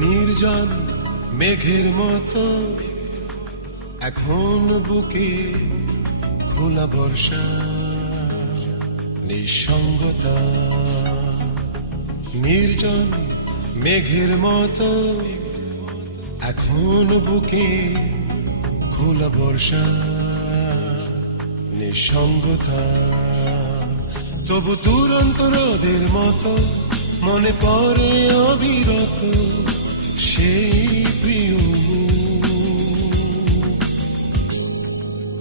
নির্জন মেঘের মতো এখন বুকে খোলা বর্ষা, নিঃসঙ্গতা। নির্জন মেঘের মতো এখন বুকে খোলা বর্ষা, নিঃসঙ্গতা। তবু দুরন্ত রোদের মতো মনে পড়ে অবিরত সেই প্রিয়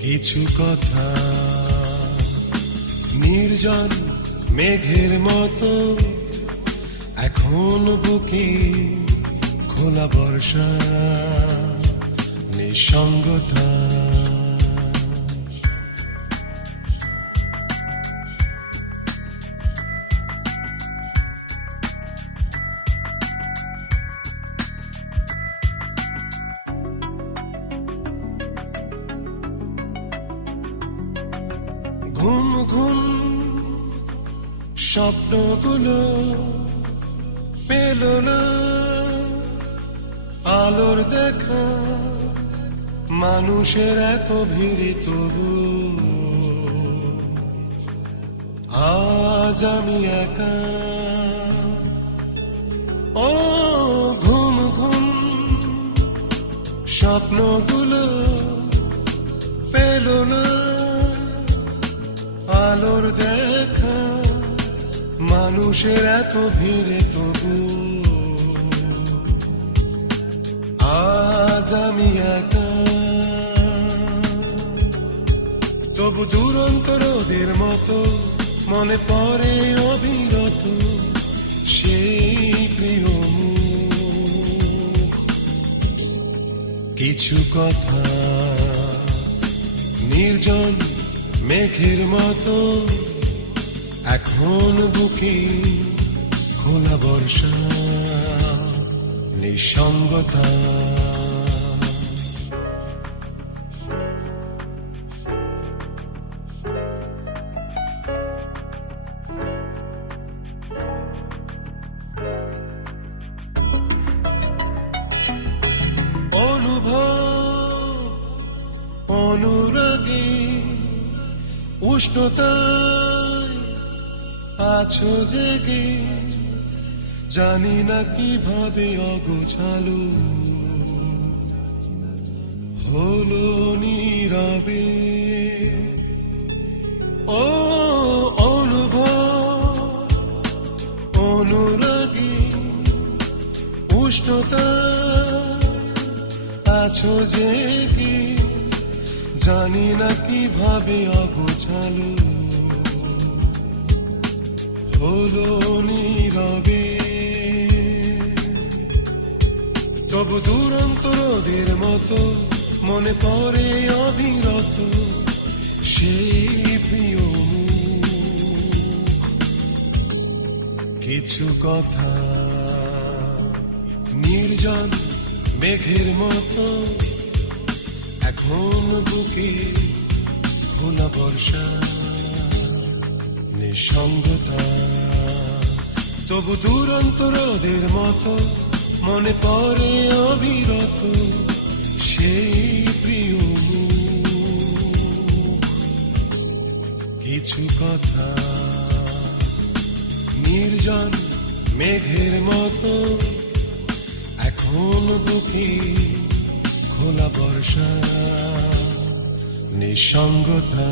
কিছু কথা। নির্জন মেঘের মতো এখন বুকে খোলা বর্ষা, নিঃসঙ্গতা। ঘুম ঘুম স্বপ্নগুলো পেল না আলোর দেখা, মানুষের এত ভিড় তবু আজ আমি একা। ও ঘুম ঘুম স্বপ্নগুলো পেল না আলোর দেখা, মানুষের এত ভিড়ে তবু আজ আমি একা। তবু দুরন্ত রোদের মতো মনে পড়ে অবিরত সেই প্রিয় মুখ। কিছু কথা নির্জন মেঘের মতো এখন বুকে খোলা বর্ষা, নিঃসঙ্গতা। অনুভব অনুরাগে উষ্ণতায় আছো জেগে, জানি না কিভাবে অগোছালো হলো নীরবে। ও অনুভব অনুরাগে উষ্ণতা আছো জেগে, জানি না কিভাবে অগোছালো হলো নীরবে। তবু দুরন্ত রোদের মতো মনে পড়ে অবিরত সেই প্রিয় মুখ। কিছু কথা নির্জন মেঘের মতো এখন বুকে খোলা বর্ষা, নিঃসঙ্গতা। তবু দুরন্ত রোদের মতো মনে পড়ে অবিরত সেই প্রিয় মুখ। কিছু কথা নির্জন মেঘের মতো এখন বুকে খোলা বর্ষা, নিঃসঙ্গতা।